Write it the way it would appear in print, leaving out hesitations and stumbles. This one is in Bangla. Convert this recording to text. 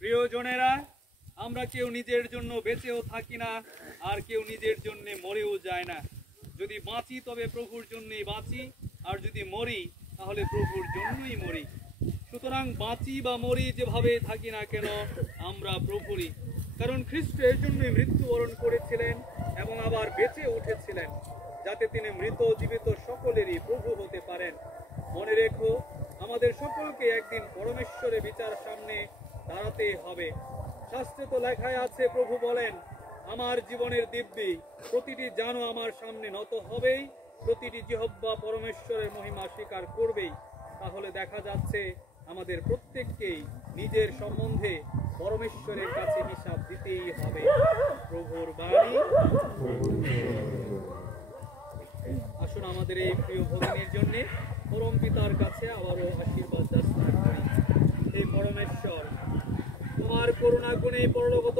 প্রিয়জনেরা, আমরা কেউ নিজের জন্য বেঁচেও থাকি না, আর কেউ নিজের জন্য মরেও যায় না। যদি বাঁচি তবে প্রভুর জন্যই বাঁচি, আর যদি মরি তাহলে প্রভুর জন্যই মরি। সুতরাং বাঁচি বা মরি যেভাবে থাকি না কেন, আমরা প্রভুরই। কারণ খ্রিস্ট এর জন্যই মৃত্যুবরণ করেছিলেন এবং আবার বেঁচে উঠেছিলেন, যাতে তিনি মৃত জীবিত সকলেরই প্রভু হতে পারেন। মনে রেখো, আমাদের সকলকে একদিন পরমেশ্বরের বিচার সামনে দাঁড়াতে হবে। শাস্ত্রে তো লেখায় আছে, প্রভু বলেন, আমার জীবনের দিব্যি প্রতিটি জানো আমার সামনে নত হবেই, প্রতিটি জিহ্বা পরমেশ্বরের মহিমা স্বীকার করবেই। তাহলে দেখা যাচ্ছে আমাদের প্রত্যেককেই নিজের সম্বন্ধে পরমেশ্বরের কাছে হিসাব দিতেই হবে। প্রভুর বাণী। আসুন আমাদের এই প্রিয় ভগিনীর জন্য পরম পিতার কাছে আবারও আশীর্বাদ যাচনা করি। হে পরমেশ্বর, তোমার করুণা গুণে পরলোকগত